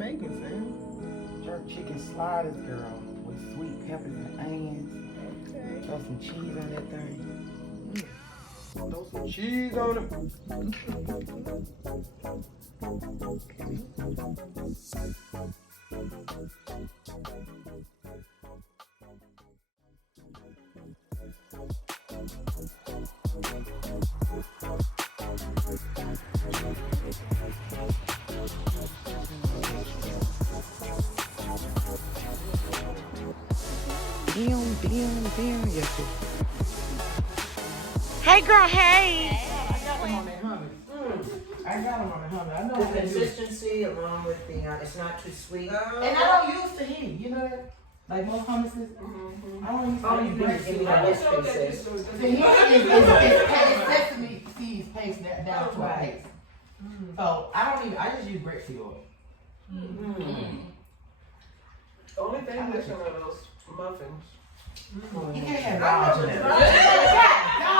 making, Sam? Jerk chicken sliders, girl, with sweet peppers and onions. Okay. Throw some cheese on that thing. Throw some cheese on it. Damn, yes. Hey, girl, hey. I got them on that honey. I got them on that honey. I know The what they do. consistency along with the, it's not too sweet. And I don't use tahini, you know that? Like most hummuses. I don't use Oh, you better give me that list, princess. tahini is sesame seeds paste that down to a paste. So I just use grapeseed oil. The only thing missing are those muffins. You can't have knowledge of that. No!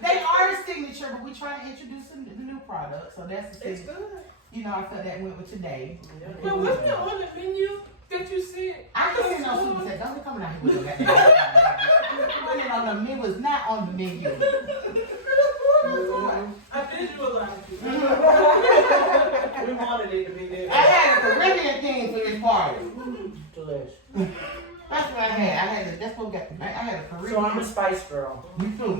They are a signature, but we're trying to introduce the new product, so that's the It's thing. good. You know, I thought that went with today. But wasn't that on the menu that you said? I can see no super set. Don't be coming out here with that. Put it on the menu. It was not on the menu. I did you a lot. We wanted it to be there. I had a Caribbean thing for this party. Delicious. That's what I had. That's what we got. I had a Caribbean. So I'm a spice girl. Me too.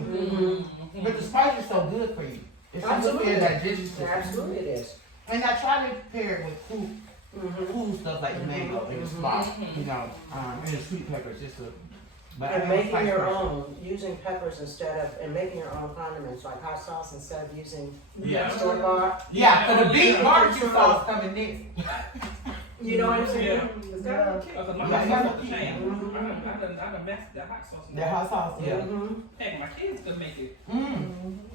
But the spice is so good for you. It's so good for your digestion system. Absolutely it is. And I try to pair it with cool stuff like the mango and the spot, you know, and the sweet peppers, just to. But And making your own, using peppers and making your own condiments, like hot sauce instead of using store bought. Yeah, so the beef barbecue sauce coming next. You know what I'm saying? Yeah. Is that okay? I done messed the hot sauce. The hot sauce, yeah. Heck, my kids could make it.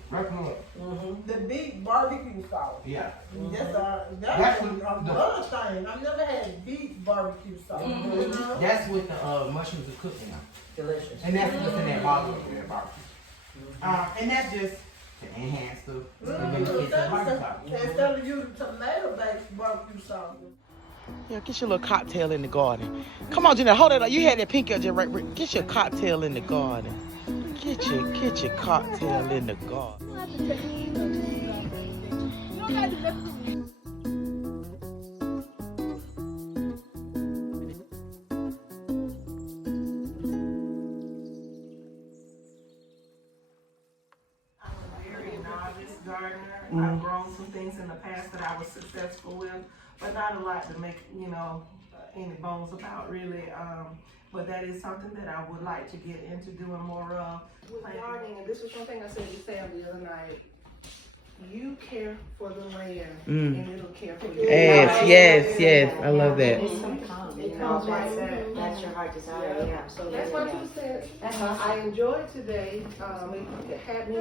Right good. The big barbecue sauce. Yeah. That's a blood thing. I've never had beef barbecue sauce. That's with the mushrooms are cooked now. Delicious. And that's what's in that barbecue. And that's just to enhance the barbecue sauce. Instead of using tomato-based barbecue sauce. Yeah, get your little cocktail in the garden. Come on, Jeanette, hold it up. You had that pinky up, right? Get your cocktail in the garden. Get your cocktail in the garden. I'm a very novice gardener. I've grown some things in the past that I was successful with, but not a lot to make, any bones about really. But that is something that I would like to get into doing more of. With gardening, and this is one thing I said to Sam the other night, you care for the land and it'll care for you. Yes, I love that. It comes right there. That's your heart desire. Yeah, absolutely. That's what you said. I enjoyed today. It had me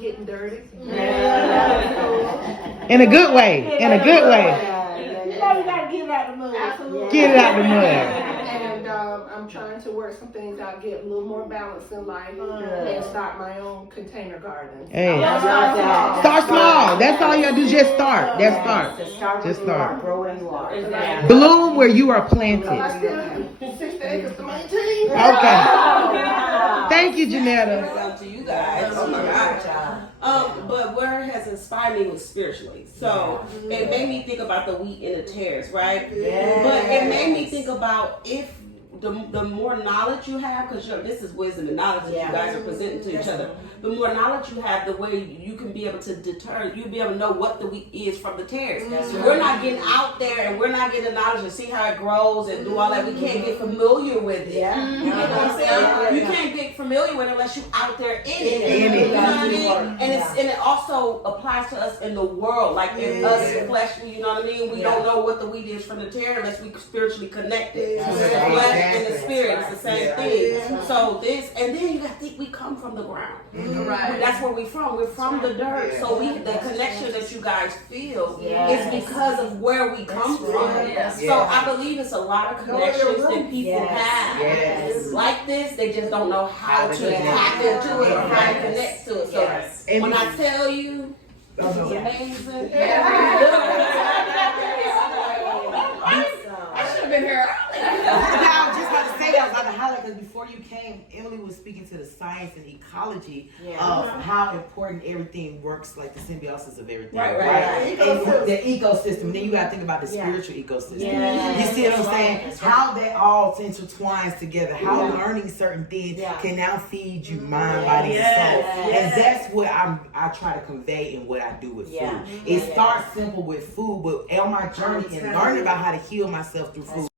getting dirty. In a good way. You know, you gotta get it out the mud. Absolutely. Get it out the mud. And I'm trying to work some things out, get a little more balance in life, and start my own container garden. Hey, start small. That's all you gotta do. Just start. Just start. Grow where you are. Bloom where you are planted. I still 6 acres to maintain. Okay. Thank you, Janetta. Out to you guys. Oh my God. But where it has inspired me was spiritually. So it made me think about the wheat and the tares, right? Yes. But it made me think about if the more knowledge you have, because this is wisdom and knowledge that you guys are presenting to each other. The more knowledge you have, the way you can be able to deter, you'll be able to know what the wheat is from the tares. So we're not getting out there and we're not getting the knowledge and see how it grows and do all that. We can't get familiar with it. Yeah. You know what I'm saying? You can't get familiar with it unless you're out there in it. You know what I mean? And it also applies to us in the world, like in us fleshly. You know what I mean? We don't know what the wheat is from the tare unless we spiritually connected. So the flesh and the spirit is the same thing. So this, and then you got to think we come from the ground. Right. That's where we're from. We're from the dirt. So the connection that you guys feel is because of where we come from. So I believe it's a lot of connections that people have. Like this, they just don't know how to tap into it or how to connect to it. So when I tell you, This is amazing. I should have been here. Now, I was just about to say that I was about to highlight because before you came, Emily was speaking to the science and ecology of how important everything works, like the symbiosis of everything. Right. And the ecosystem. Then you got to think about the spiritual ecosystem. Yeah. You see what I'm saying? That's right. How that all intertwines together. How learning certain things can now feed you mind, body, and soul. And that's what I try to convey in what I do with food. It starts simple with food, but on my journey and learning about how to heal myself through food,